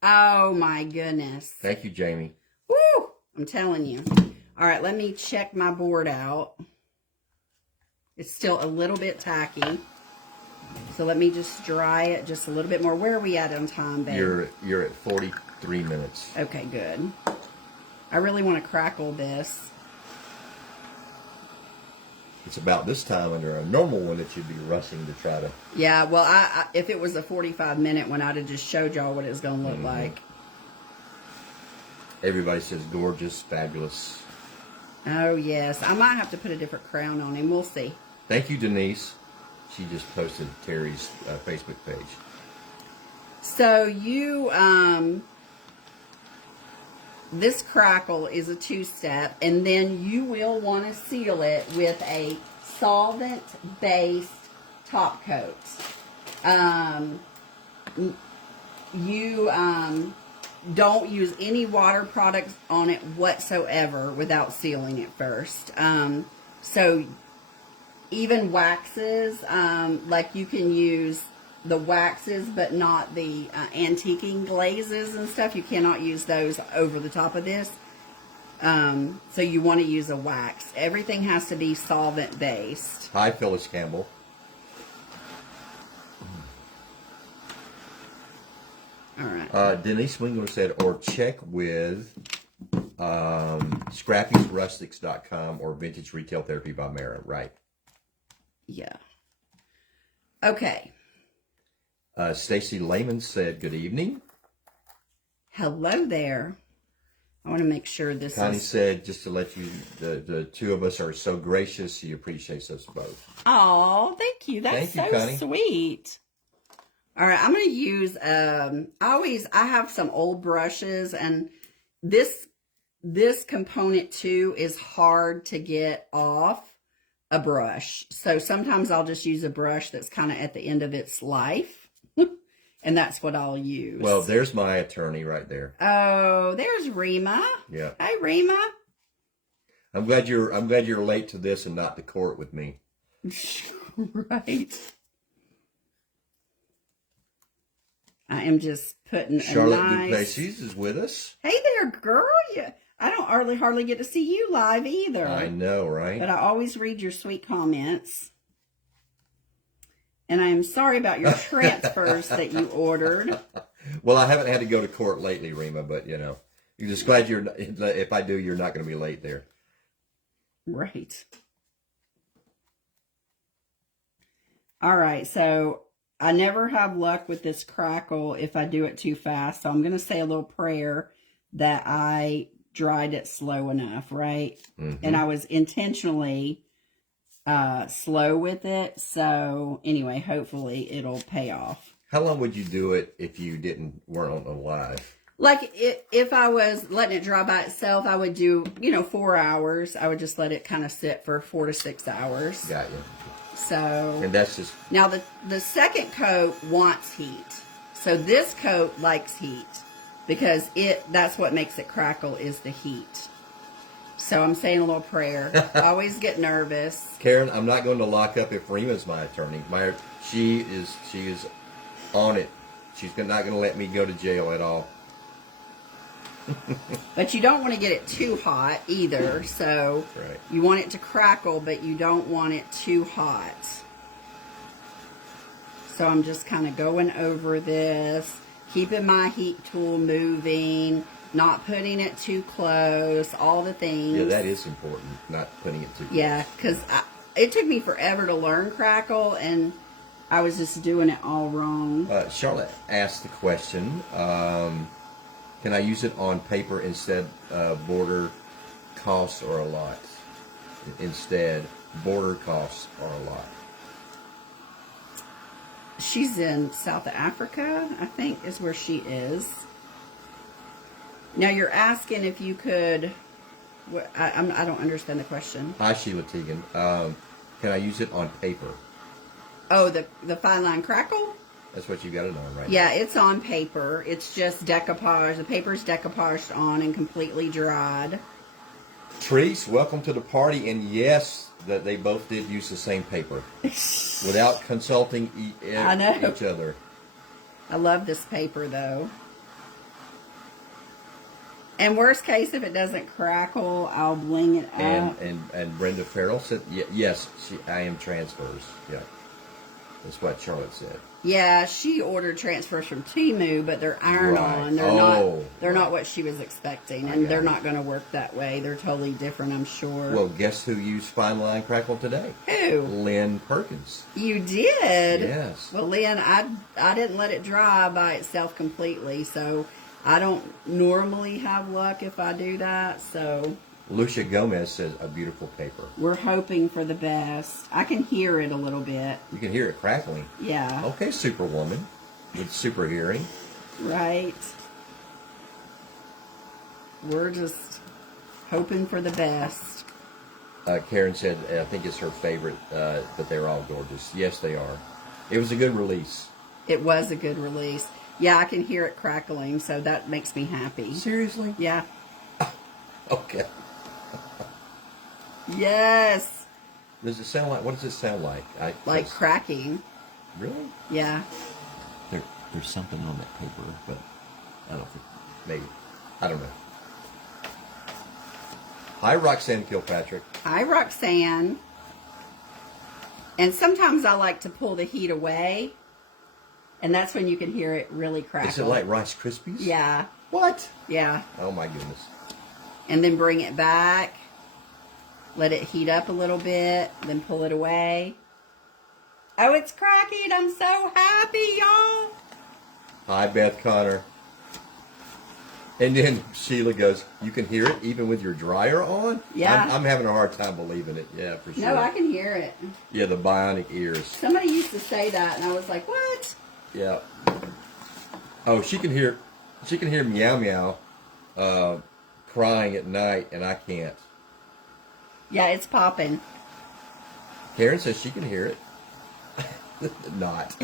Oh, my goodness. Thank you, Jamie. Woo! I'm telling you. All right, let me check my board out. It's still a little bit tacky. So let me just dry it just a little bit more. Where are we at on time, babe? You're at 43 minutes. Okay, good. I really want to crackle this. It's about this time under a normal one that you'd be rushing to try to... Yeah, well, I if it was a 45-minute one, I'd have just showed y'all what it's going to look like. Everybody says gorgeous, fabulous. Oh, yes. I might have to put a different crown on him. We'll see. Thank you, Denise. She just posted Terry's Facebook page. So you, this crackle is a two-step, and then you will want to seal it with a solvent-based top coat. Don't use any water products on it whatsoever without sealing it first. So even waxes, like you can use the waxes but not the antiquing glazes and stuff. You cannot use those over the top of this. So you want to use a wax. Everything has to be solvent based. Hi, Phyllis Campbell. All right. Denise Wingo said, or check with scrappysrustics.com or Vintage Retail Therapy by Mara, right? Yeah. Okay. Stacy Lehman said, good evening. Hello there. I want to make sure this Connie said, just to let you, the two of us are so gracious. She appreciates us both. Oh, thank you. That's so Connie. Sweet. All right, I'm going to use, I have some old brushes, and this component too is hard to get off a brush. So sometimes I'll just use a brush that's kind of at the end of its life. and that's what I'll use. Well, there's my attorney right there. Oh, there's Rima. Yeah. Hi, Rima. I'm glad you're late to this and not to court with me. Right. I am just putting Charlotte a nice... Duplessis is with us. Hey there, girl. I don't hardly get to see you live either. I know, right? But I always read your sweet comments. And I am sorry about your transfers that you ordered. Well, I haven't had to go to court lately, Rima, but, you're just glad if I do, you're not going to be late there. Right. All right, so I never have luck with this crackle if I do it too fast. So I'm going to say a little prayer that I dried it slow enough, right? Mm-hmm. And I was intentionally slow with it. So anyway, hopefully it'll pay off. How long would you do it if you weren't on live? Like if I was letting it dry by itself, I would do, 4 hours. I would just let it kind of sit for 4 to 6 hours. Got you. So, and that's just... Now the second coat wants heat. So this coat likes heat because that's what makes it crackle is the heat. So I'm saying a little prayer. I always get nervous. Karen, I'm not going to lock up if Rima's my attorney. She is on it. She's not going to let me go to jail at all. But you don't want to get it too hot either. So right. You want it to crackle, but you don't want it too hot. So I'm just kind of going over this, keeping my heat tool moving, not putting it too close, all the things. Yeah, that is important, not putting it too close. Yeah, because it took me forever to learn crackle, and I was just doing it all wrong. Charlotte asked the question, can I use it on paper instead border costs are a lot? Instead, border costs are a lot. She's in South Africa, I think, is where she is. Now, you're asking if you could... I don't understand the question. Hi, Sheila Teagan. Can I use it on paper? Oh, the fine line crackle? That's what you got it on, right? Yeah, it's on paper. It's just decoupage. The paper's decoupaged on and completely dried. Treese, welcome to the party. And yes, that they both did use the same paper without consulting each other. I love this paper, though. And worst case, if it doesn't crackle, I'll bling it up. And Brenda Farrell said, yes, I am transfers. Yeah. That's what Charlotte said. Yeah, she ordered transfers from Temu, but they're iron-on. They're not what she was expecting, and they're not going to work that way. They're totally different, I'm sure. Well, guess who used Fine Line Crackle today? Who? Lynn Perkins. You did? Yes. Well, Lynn, I didn't let it dry by itself completely, so I don't normally have luck if I do that, so... Lucia Gomez says, a beautiful paper. We're hoping for the best. I can hear it a little bit. You can hear it crackling. Yeah. Okay, Superwoman with super hearing. Right. We're just hoping for the best. Karen said, I think it's her favorite, but they're all gorgeous. Yes, they are. It was a good release. It was a good release. Yeah, I can hear it crackling, so that makes me happy. Seriously? Yeah. Okay. Yes. Does it sound like? What does it sound like? Like cracking. Really? Yeah. There's something on that paper, but I don't think. Maybe. I don't know. Hi, Roxanne Kilpatrick. Hi, Roxanne. And sometimes I like to pull the heat away, and that's when you can hear it really crackle. Is it like Rice Krispies? Yeah. What? Yeah. Oh my goodness. And then bring it back. Let it heat up a little bit. Then pull it away. Oh, it's cracking. I'm so happy, y'all. Hi, Beth Connor. And then Sheila goes, you can hear it even with your dryer on? Yeah. I'm having a hard time believing it. Yeah, for sure. No, I can hear it. Yeah, the bionic ears. Somebody used to say that, and I was like, what? Yeah. Oh, she can hear Meow Meow crying at night, and I can't. Yeah, it's popping. Karen says she can hear it. Not.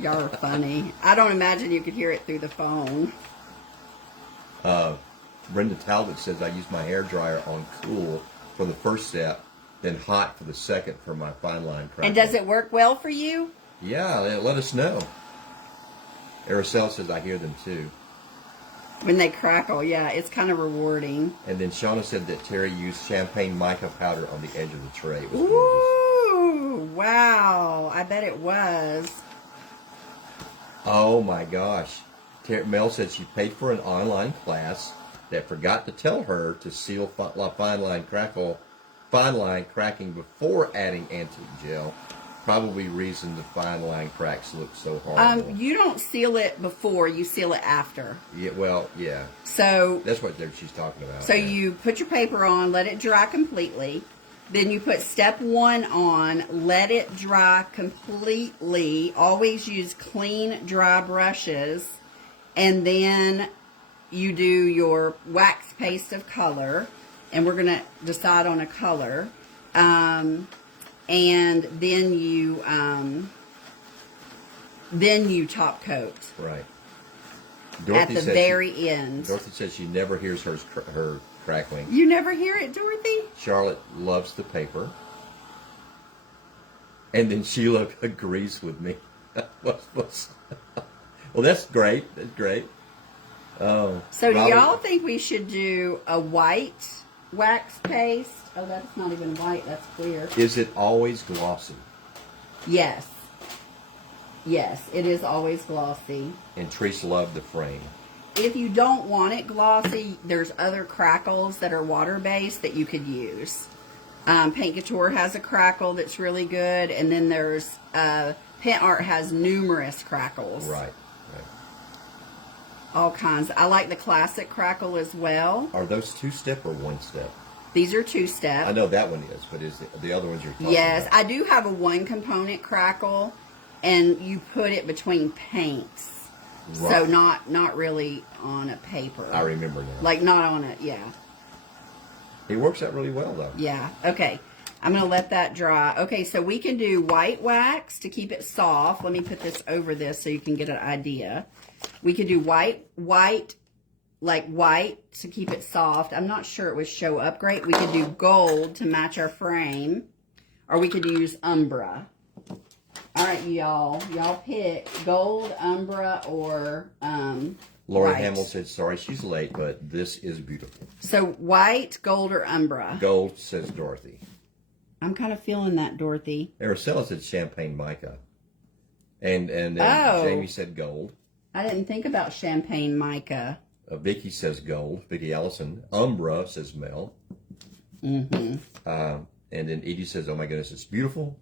Y'all are funny. I don't imagine you could hear it through the phone. Brenda Talbot says I use my hair dryer on cool for the first step, then hot for the second for my fine line crackle. And does it work well for you? Yeah, let us know. Araceli says I hear them too. When they crackle, yeah, it's kind of rewarding. And then Shauna said that Terry used champagne mica powder on the edge of the tray. It was gorgeous. Ooh, wow. I bet it was. Oh my gosh. Mel said she paid for an online class that forgot to tell her to seal fine line cracking before adding antique gel. Probably reason the fine line cracks look so horrible. You don't seal it before, you seal it after. Yeah, well, yeah. So that's what she's talking about. So you put your paper on, let it dry completely. Then you put step 1 on, let it dry completely. Always use clean, dry brushes. And then you do your wax paste of color. And we're going to decide on a color. And then you top coat. Right. Dorothy at the very end. Dorothy says she never hears her crackling. You never hear it, Dorothy? Charlotte loves the paper. And then Sheila agrees with me. Well, that's great. That's great. Oh. So do y'all think we should do a white wax paste? Oh, that's not even white. That's clear. Is it always glossy? Yes. Yes, it is always glossy. And Trish loved the frame. If you don't want it glossy, there's other crackles that are water-based that you could use. Paint Couture has a crackle that's really good. And then there's, Paint Art has numerous crackles. Right. All kinds. I like the classic crackle as well. Are those 2-step or 1-step? These are 2-step. I know that one is, but is the other ones you're talking Yes, about? I do have a 1-component crackle, and you put it between paints. Right. So not really on a paper. I remember now. Like not on a, yeah. It works out really well though. Yeah, okay. I'm going to let that dry. Okay, so we can do white wax to keep it soft. Let me put this over this so you can get an idea. We could do white to keep it soft. I'm not sure it would show up great. We could do gold to match our frame. Or we could use Umbra. All right, y'all. Y'all pick gold, Umbra, or Lori white. Hamill said, sorry she's late, but this is beautiful. So white, gold, or Umbra? Gold, says Dorothy. I'm kind of feeling that, Dorothy. Araceli said champagne mica. And then Jamie said gold. I didn't think about champagne mica. Vicky says gold. Vicky Allison. Umbra, says Mel. Mm-hmm. And then Edie says, oh my goodness, it's beautiful.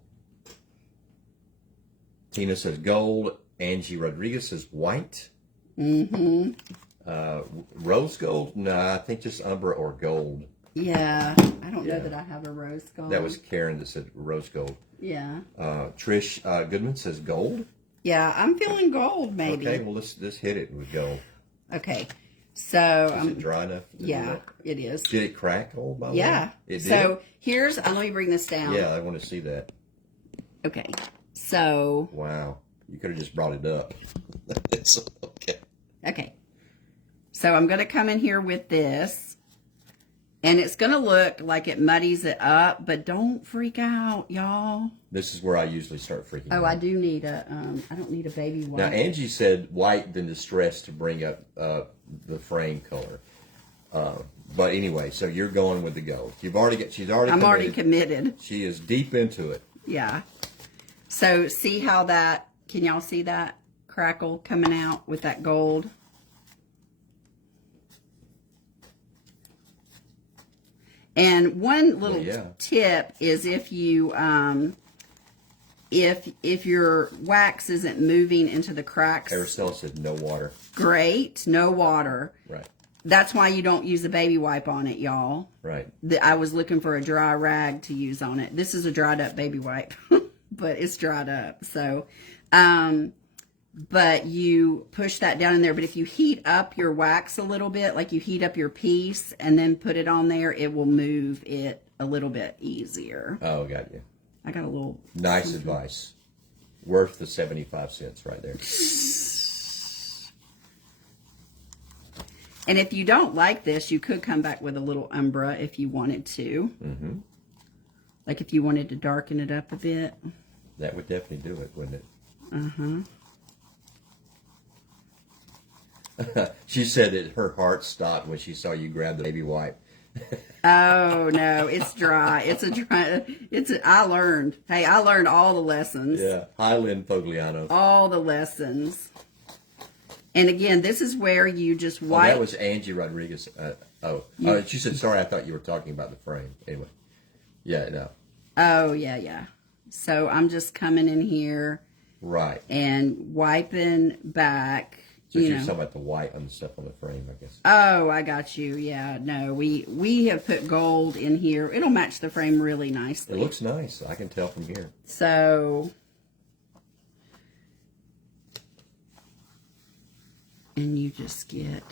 Tina says gold. Angie Rodriguez says white. Mm-hmm. Rose gold? Nah, I think just Umbra or gold. Yeah. I don't know that I have a rose gold. That was Karen that said rose gold. Yeah. Trish Goodman says gold. Yeah, I'm feeling gold maybe. Okay, well let's hit it with gold. Okay. So is it dry enough? Yeah, it is. Did it crack all by the way? Yeah. It did? So here's let me bring this down. Yeah, I want to see that. Okay. So wow. You could have just brought it up. It's okay. Okay. So I'm going to come in here with this. And it's going to look like it muddies it up, but don't freak out, y'all. This is where I usually start freaking out. Oh, I do need a, I don't need a baby white. Now, Angie said white then distress to bring up the frame color. But anyway, so you're going with the gold. She's already committed. I'm already committed. She is deep into it. Yeah. So see how that, can y'all see that crackle coming out with that gold? And one little tip is if you, if your wax isn't moving into the cracks. Araceli said no water. Great, no water. Right. That's why you don't use a baby wipe on it, y'all. Right. I was looking for a dry rag to use on it. This is a dried up baby wipe, but it's dried up. So, but you push that down in there. But if you heat up your wax a little bit, like you heat up your piece and then put it on there, it will move it a little bit easier. Oh, got you. I got a little... Nice advice. Worth the 75 cents right there. And if you don't like this, you could come back with a little umbra if you wanted to. Mm-hmm. Like if you wanted to darken it up a bit. That would definitely do it, wouldn't it? She said that her heart stopped when she saw you grab the baby wipe. Oh no, it's dry. I learned. Hey, I learned all the lessons. Yeah. Hi, Lynn Fogliano. All the lessons. And again, this is where you just wipe. Oh, that was Angie Rodriguez. She said, sorry, I thought you were talking about the frame. Anyway. Yeah, no. Oh, yeah. So I'm just coming in here. Right. And wiping back. So you're talking about the white on the stuff on the frame, I guess. Oh, I got you. Yeah, no, we have put gold in here. It'll match the frame really nicely. It looks nice. I can tell from here. So, and you just get,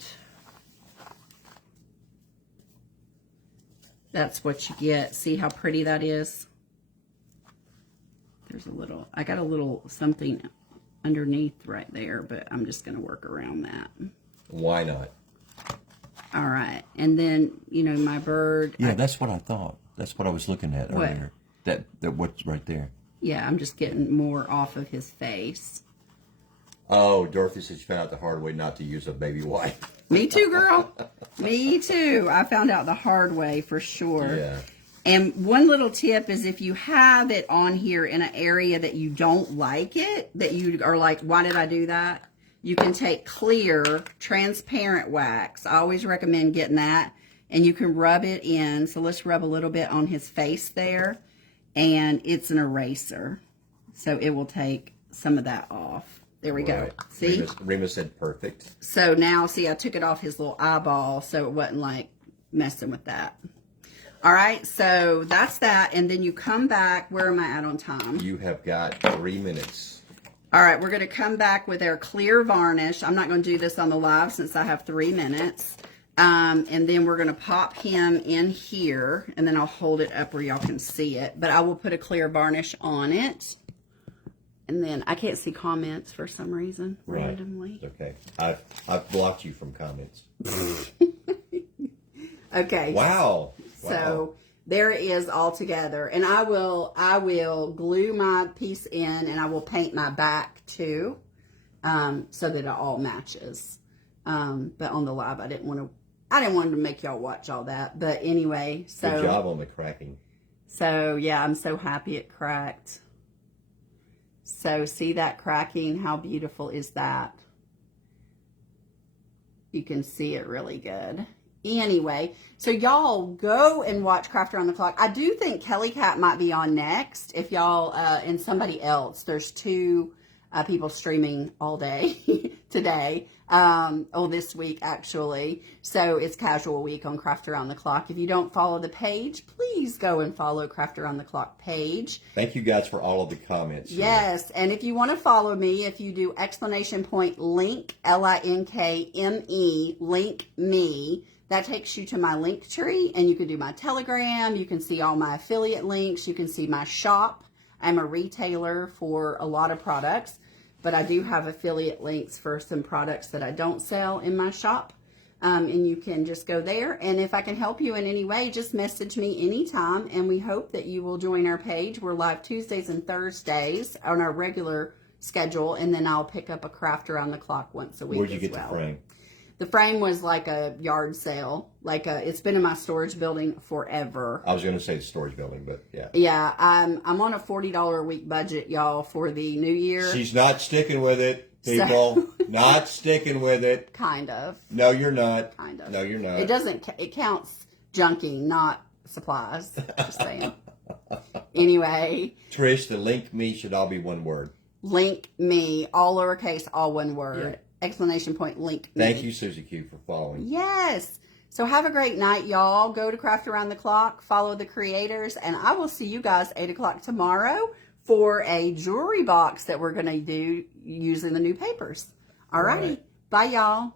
that's what you get. See how pretty that is? I got a little something underneath right there, but I'm just going to work around that. Why not? All right. And then, my bird. Yeah, that's what I thought. That's what I was looking at earlier. That what's right there. Yeah, I'm just getting more off of his face. Oh, Dorothy said she found out the hard way not to use a baby wipe. Me too, girl. Me too. I found out the hard way for sure. Yeah. And one little tip is if you have it on here in an area that you don't like it, that you are like, why did I do that? You can take clear, transparent wax. I always recommend getting that. And you can rub it in. So let's rub a little bit on his face there. And it's an eraser. So it will take some of that off. There we go. See? Rima said perfect. So now, see, I took it off his little eyeball so it wasn't like messing with that. All right, so that's that. And then you come back. Where am I at on time? You have got 3 minutes. All right, we're going to come back with our clear varnish. I'm not going to do this on the live since I have 3 minutes. And then we're going to pop him in here. And then I'll hold it up where y'all can see it. But I will put a clear varnish on it. And then I can't see comments for some reason, randomly. Okay. I've blocked you from comments. Okay. Wow. So there it is all together. And I will glue my piece in and I will paint my back too. So that it all matches. But on the live I didn't want to make y'all watch all that. But anyway, so good job on the cracking. So yeah, I'm so happy it cracked. So see that cracking? How beautiful is that? You can see it really good. Anyway, so y'all go and watch Craft Around the Clock. I do think Kelly Cat might be on next. If y'all, and somebody else, there's 2 people streaming all day today. This week actually. So it's casual week on Craft Around the Clock. If you don't follow the page, please go and follow Craft Around the Clock page. Thank you guys for all of the comments. Yes, and if you want to follow me, if you do !link, LINKME, link me, that takes you to my link tree, and you can do my Telegram. You can see all my affiliate links. You can see my shop. I'm a retailer for a lot of products, but I do have affiliate links for some products that I don't sell in my shop. And you can just go there. And if I can help you in any way, just message me anytime. And we hope that you will join our page. We're live Tuesdays and Thursdays on our regular schedule. And then I'll pick up a Craft Around the Clock once a week. Where'd you get the frame? The frame was like a yard sale. It's been in my storage building forever. I was going to say the storage building, but yeah. Yeah, I'm on a $40 a week budget, y'all, for the new year. She's not sticking with it, people. Not sticking with it. Kind of. No, you're not. Kind of. No, you're not. It counts junking, not supplies. Just saying. Anyway. Trish, the link me should all be one word. Link me, all lowercase, all one word. Yeah. ! Link me. Thank you, Susie Q, for following. Yes. So have a great night, y'all. Go to Craft Around the Clock. Follow the creators. And I will see you guys 8 o'clock tomorrow for a jewelry box that we're going to do using the new papers. All righty. Bye, y'all.